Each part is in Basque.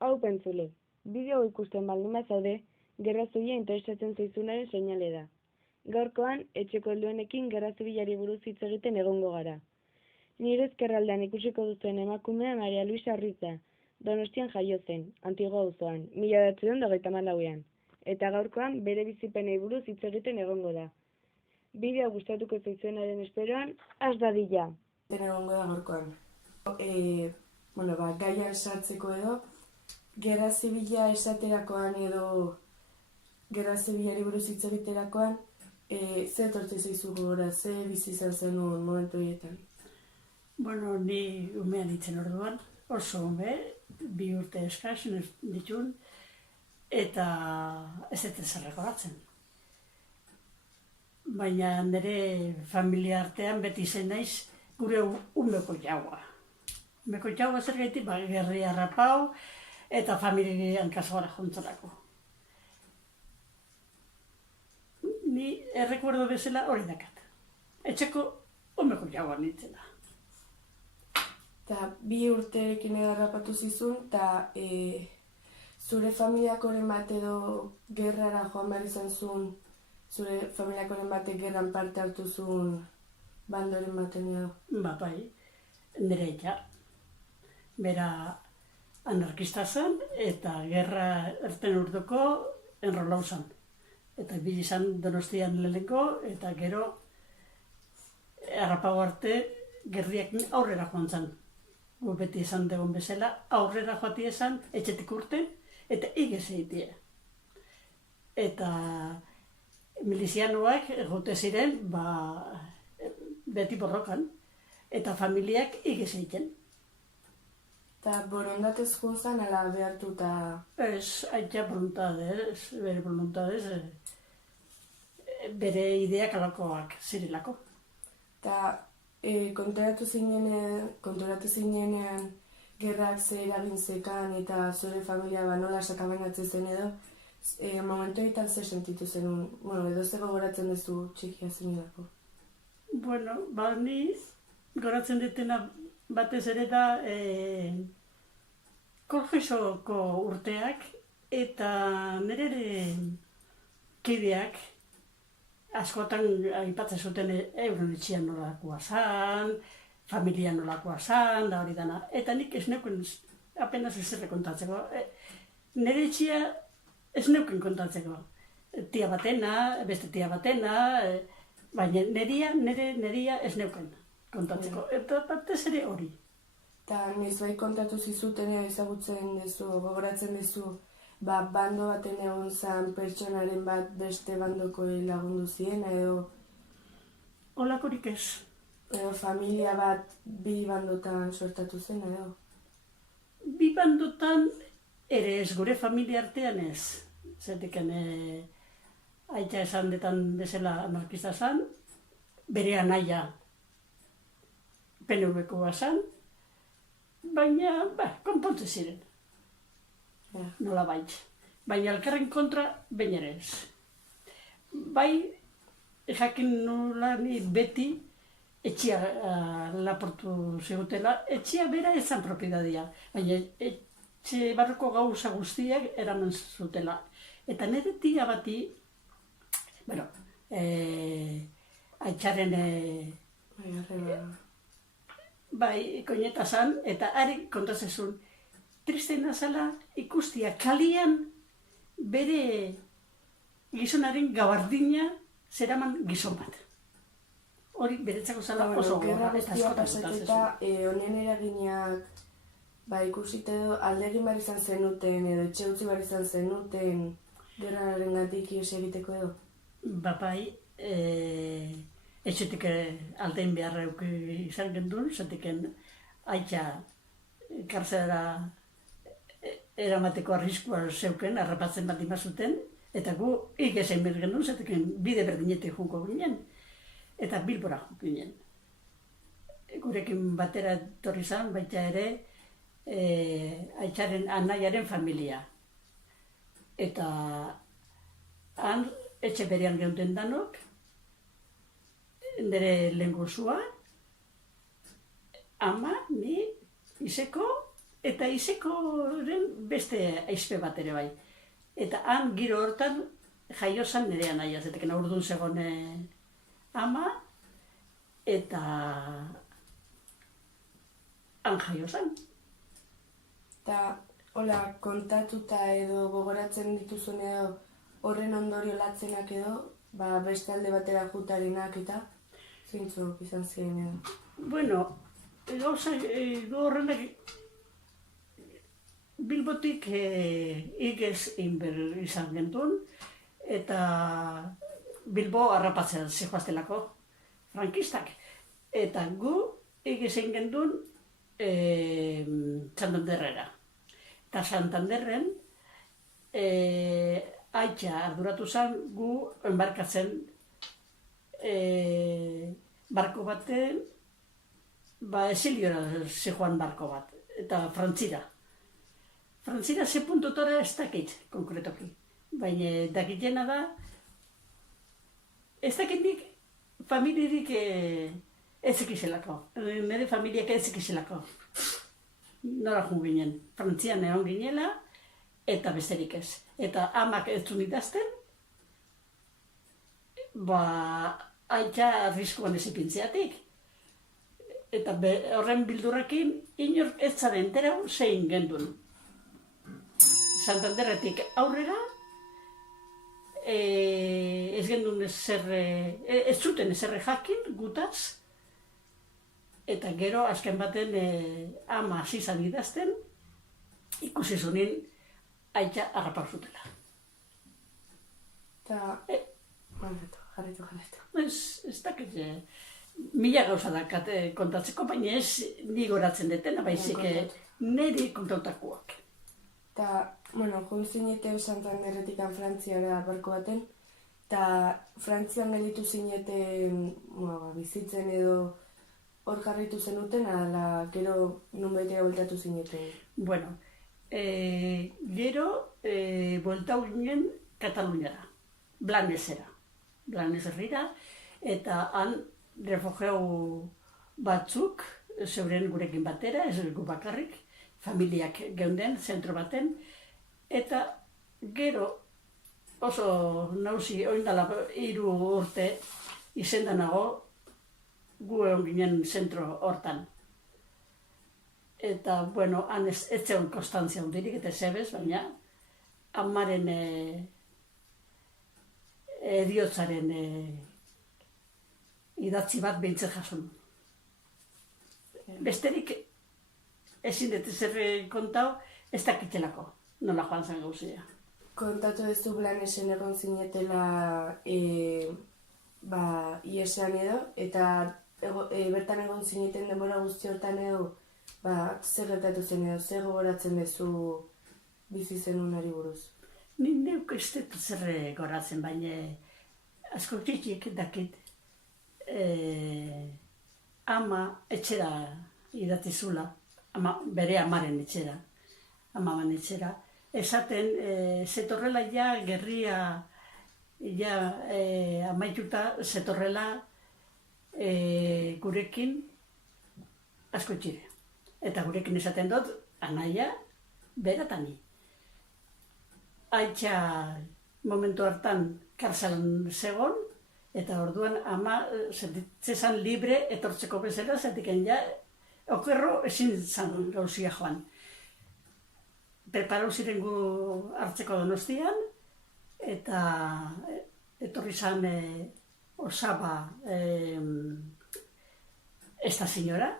Hau pentzule, bideo ikusten baldin bazaude, gerra zibila interesatzen zaizunaren seinale da. Gaurkoan, etxeko helduenekin gerra zibilari buruz hitz egiten egongo gara. Nire ezkerraldean ikusiko duzuen emakumea Maria Luisa Urriza, Donostian jaio zen, Antigua auzoan, 1924ean, eta gaurkoan bere bizipenei buruz hitz egiten egongo da. Bideo gustatuko zaizuenaren esperoan, has dadila. Egongo da gaurkoan. Gaian sartzeko edo, gerra zibila esaterakoan edo gerra zibilari buruz hitz egiterakoan, ze etortzen zaizu gogora, ze bizi izan zenuen momentu horietan? Ni umean hitzen orduan, oso ume, 2 urte eskaz ditun, eta ez dut zerreko batzen. Baina nire familia artean beti zen naiz gure umeko jaua. Umeko jaua zer gaitik, gerri harrapau eta familian kasora juntzorako. Ni errekuerdo bezala hori dakat. Etxeko umeko jaua nintzela. Eta 2 urterekin edo harrapatu zizun, eta zure familiakoren bat edo gerrara joan behar izan zuen, zure familiakoren batek gerran parte hartu zuen bandoren baten edo? Bai, nire eta. Bera anarkista zen eta gerra erten urduko enrolau zen. Eta bil izan Donostian lehenko eta gero harrapago arte gerriak aurrera joan zen. Gu beti esan dugun bezala, aurrera joati esan, etxetik urten, eta igez egitea. Eta milizianoak egote ziren, beti borrokan, eta familiak igez egiten. Eta borondatez joan zen, ala behartu eta... Ez, aitea bere voluntadez, bere ideak alakoak zirelako. Eta konturatu zinenean gerrak ze eragin zekan eta zure familia nola sakabenatzen zen edo, momentu egiten ze sentitu zenun, edo ze gogoratzen duzu txikia zenilako? Ni goratzen dutena batez ere da kolgesoko urteak eta nire kideak askotan aipatzen zuten euren etxean nolakoa zan, familia nolakoa zan, da hori dana. Eta nik ez neuken apenas ezerre kontatzeko. Nire etxea ez neuken kontatzeko. Tia batena, beste tia batena, baina nirea ez neuken kontatzeko. Eta batez ere hori. Eta nizbait kontatu zizuten ezagutzen duzu, gogoratzen duzu, bando baten egon zen pertsonaren bat beste bandoko lagundu zien, edo... Holakorik ez. Edo familia bat 2 bandotan sortatu zen, edo? 2 bandotan ere ez, gure familia artean ez. Zertiken aita esan detan bezala anarkista zan, bere anaia PNV-koa zan, baina, konpontze ziren. Nola baitz. Baina elkarren kontra baina ere ez. Bai, jakin nola ni beti etxea laportu zigutela. Etxea bera ezan propiedadia, baina etxe barroko gauza guztiak eraman zutela. Eta nire tia bati, aitzaren koineta zan, eta ari kontazezun, tristena zala ikustia kalian bere gizonaren gabardina zeraman gizon bat. Hori beretzako zala oso gerra guztia pasaketa, honen eraginak ikusite edo aldegin bar izan zenuten edo etxe utzi bar izan zenuten gerraren gatik ies egiteko edo? Bai, etxetik aldein beharra izan gendun, zetiken aitza kartzera eramateko arriskua zeuken, harrapatzen bat imazuten, eta gu ikezen behar genuen, zetiken bide berdinetik junko ginen, eta Bilbora junko ginen. Gurekin batera etorri zan, baita ere, aitzaren anaiaren familia. Eta han etxe berean geuden danok, nire lehen gozua, ama, ni, izeko, Eta Izekoren beste aizpe bat ere bai. Eta han giro hortan jaio zan nire anaia, zeteken aurdun zegoen ama, eta han jaio zan. Eta, hola, kontatuta edo gogoratzen dituzun edo horren ondorio latzenak edo, beste alde batera jutarenak eta zeintzuk izan ziren edo. Bueno, gauza horrenak Bilbotik igez inber izan gentuen, eta Bilbo harrapatzen zijoaztelako frankistak. Eta gu igez egin gentuen Santanderrera. Eta Santanderren aitza arduratu zen gu enbarkatzen barko baten, Exiliora zijoan barko bat, eta Frantzira. Frantzira ze puntotora ez dakit, konkretoki. Baina dakitena da, ez dakitnik familirik ez ekizelako. Nire familiak ez ekizelako. Nora jun ginen. Frantzian egon ginela, eta besterik ez. Eta amak ez zuen idazten, aitza arriskuan ez ipintzeatik. Eta horren bildurrakin, inork ez zaren enterau zein gendun. Santanderretik aurrera, ez gendun ez zuten ezerre jakin gutaz, eta gero azken baten ama hasi zan idazten, ikusi zunin aitza harrapau zutela. Eta, jarretu. Ez dakit, mila gauza da kontatzeko, baina ez ni goratzen detena, baizik niri kontautakoak. Eta, joan zinete Santanderretik Frantziara barko baten, eta Frantzian gelditu zineten bizitzen edo hor jarritu zenuten, ala gero nunbaitera bueltatu zineten? Bueno, gero bueltau ginen Kataluniara, Blanesera, Blanes herrira, eta han refugiau batzuk, zeuren gurekin batera, ez gu bakarrik, familiak geunden, zentro baten, eta gero oso nauzi oindala 3 urte izendanago gu egon ginen zentro hortan. Eta, bueno, han ez zegoen konstantzia hundirik, eta zebez, baina amaren eriotzaren idatzi bat behintzen jasun. Besterik ezin dut zer kontau, ez dakitelako, nola joan zen gauzea. Kontatu ez du Blanesen egon zinetela iesan edo, eta bertan egon zineten denbora guzti hortan edo, zer gertatu zen edo, zer gogoratzen duzu bizi zenunari buruz? Ni neuk ez dut zer goratzen, baina asko txitxik dakit ama etxera idatizula, bere amaren etxera, amaban etxera. Esaten, zetorrela gerria amaituta, zetorrela gurekin asko txire. Eta gurekin esaten dut, anaia, beratani. Aitza momentu hartan karzalan zegon, eta orduan ama zezan libre etortzeko bezala, zetiken okerro ezin zan gauzia joan. Preparau ziren gu hartzeko Donostian, eta etorri zan osaba esta señora,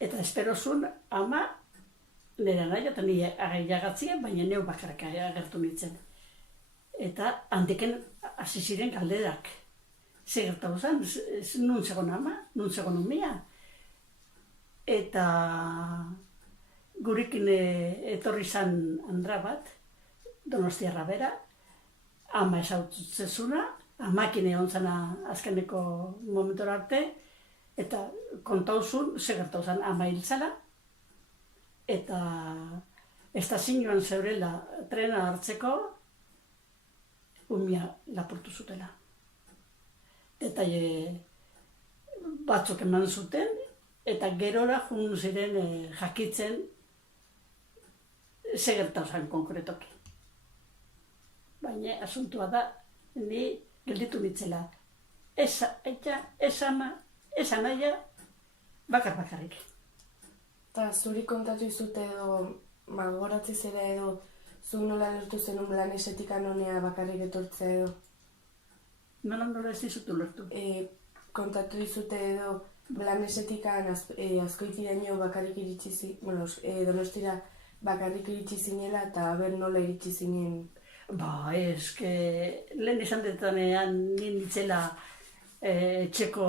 eta esperozun ama nire nahi, eta nire agaiagatzien, baina neu bakarrak agertu nintzen. Eta handiken hasi ziren galderak. Ze gertatu zen, nun zegoen ama, nun zegoen umia. Eta gurekin etorri zan andra bat, Donostiarra bera, ama esautzezuna, amakin egon zana azkeneko momentora arte, eta kontauzun, ze gertatu zen, ama hiltzala, eta estazioan zeurela trena hartzeko, umia lapurtu zutela. Detaile batzuk eman zuten, eta gerora jun ziren jakitzen ze gertazan konkretoki. Baina asuntua da, ni gelditu nitzela. Ez ama, ez anaia, bakarrik. Eta zuri kontatu izute edo, gogoratzi zera edo, zu nola lertu zenun Blanesetik anonea bakarrik etortzea edo? Nola ez dizutu lertu. Kontatu izute edo, Blanesetik Azkoitiraino bakarrik iritsi Donostira bakarrik iritsi zinela eta haber nola iritsi zinen. Ba, lehen izan detanean nintzela etxeko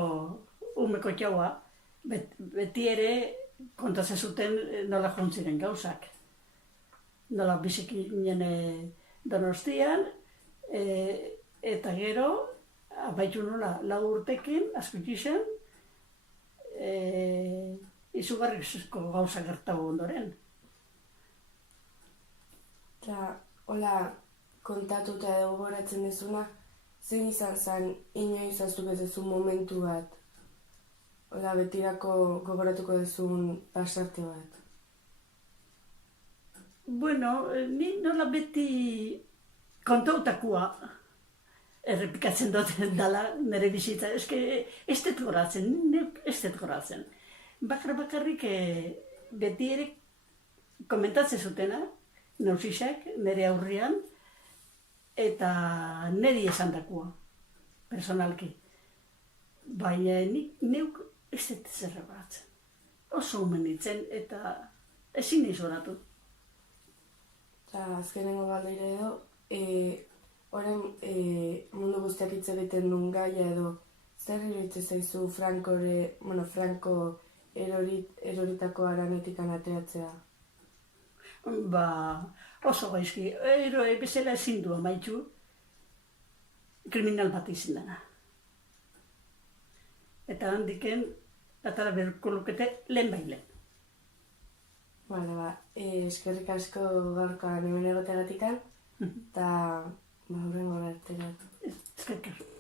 umeko txaua, beti ere kontatzen zuten nola jontziren gauzak. Nola biziki ginen Donostian, eta gero, abaitu nola 4 urtekin, Azkoitizen, izugarrizko gauza gertago ondoren. Eta, hola, kontatuta edo gogoratzen dezuna, zein izan zen inoiz azuk ez dezun momentu bat? Hola, betirako gogoratuko dezun pasarte bat? Bueno, ni nola beti kontautakoa errepikatzen dut dala nire bizitza. Ez dut goratzen. Bakarrik beti ere komentatzen zutena, nausisak, nire aurrian, eta niri esandakoa, personalki. Baina neuk ez dut zerra baratzen. Oso umen nintzen eta ezin izoratu. Eta azkenengo galdera edo, Horren mundu guztiak hitz egiten duen gaia edo, zer iruditzen zaizu Franco eroritako haranetik ateratzea? Ba, oso gaizki, bezala ezin du amaitu kriminal bat izin dena. Eta handiken, atara berko lukete lehen bailen. Bale, eskerrik asko gaurkoan hemen egoteagatikan, eta hurrengo arte. Eskerrik asko.